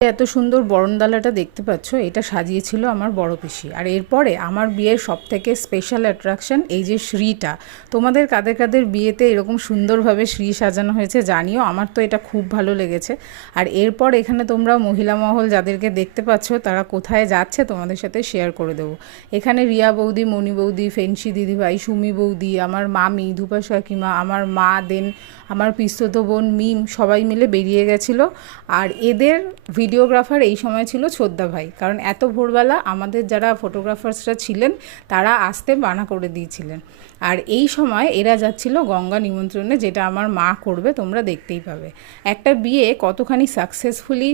এত সুন্দর বরণডালাটা দেখতে পাচ্ছ, এটা সাজিয়েছিল আমার বড় পিসি। আর এরপরে আমার বিয়ের সবথেকে স্পেশাল অ্যাট্রাকশন এই যে শ্রীটা। তোমাদের কাদের কাদের বিয়েতে এরকম সুন্দরভাবে শ্রী সাজানো হয়েছে জানিও, আমার তো এটা খুব ভালো লেগেছে। আর এরপর এখানে তোমরা মহিলা মহল যাদেরকে দেখতে পাচ্ছ তারা কোথায় যাচ্ছে তোমাদের সাথে শেয়ার করে দেবো। এখানে রিয়া বৌদি, মণি বৌদি, ফেন্সি দিদিভাই, সুমি বৌদি, আমার মামি, ধূপা কাকিমা, আমার মা, দেন আমার পিস্তত বোন মিম, সবাই মিলে বেরিয়ে গেছিলো। আর এদের ভিডিওগ্রাফার এই সময় ছিল ছোদ্দা ভাই, কারণ এত ভোরবেলা আমাদের যারা ফটোগ্রাফার্সরা ছিলেন তারা আসতে মানা করে দিয়েছিলেন। আর এই সময় এরা যাচ্ছিল গঙ্গা নিমন্ত্রণে, যেটা আমার মা করবে, তোমরা দেখতেই পাবে। একটা বিয়ে কতখানি সাকসেসফুলি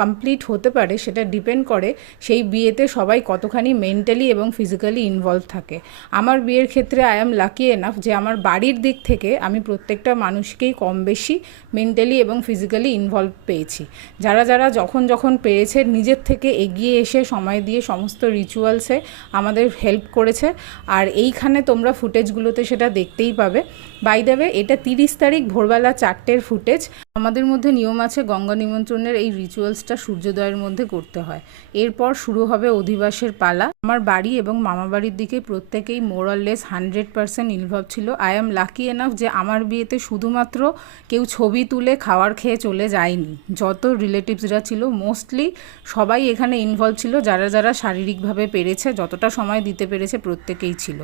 কমপ্লিট হতে পারে সেটা ডিপেন্ড করে সেই বিয়েতে সবাই কতখানি মেন্টালি এবং ফিজিক্যালি ইনভলভ থাকে। আমার বিয়ের ক্ষেত্রে আই অ্যাম লাকি এনাফ যে আমার বাড়ির দিক থেকে আমি প্রত্যেকটা মানুষকেই কম বেশি মেন্টালি এবং ফিজিক্যালি ইনভলভ পেয়েছি। যারা যারা যখন যখন পেরেছে নিজের থেকে এগিয়ে এসে সময় দিয়ে সমস্ত রিচুয়ালসে আমাদের হেল্প করেছে। আর এইখানে তোমরা ফুটেজগুলোতে সেটা দেখতেই পাবে। বাই দ্য ওয়ে, এটা 30 তারিখ ভোরবেলা 4টের ফুটেজ। আমাদের মধ্যে নিয়ম আছে গঙ্গা নিমন্ত্রণের এই রিচুয়ালসটা সূর্যোদয়ের মধ্যে করতে হয়। এরপর শুরু হবে অধিবাসের পালা। আমার বাড়ি এবং মামা বাড়ির দিকে প্রত্যেকেই মোরাললেস 100% ইনভলভ ছিল। আই অ্যাম লাকি এনাফ যে আমার বিয়েতে শুধুমাত্র কেউ ছবি তুলে খাওয়ার খেয়ে চলে যায়নি। যত রিলেটিভসরা ছিল মোস্টলি সবাই এখানে ইনভলভ ছিল। যারা যারা শারীরিকভাবে পেরেছে, যতটা সময় দিতে পেরেছে, প্রত্যেকেই ছিল।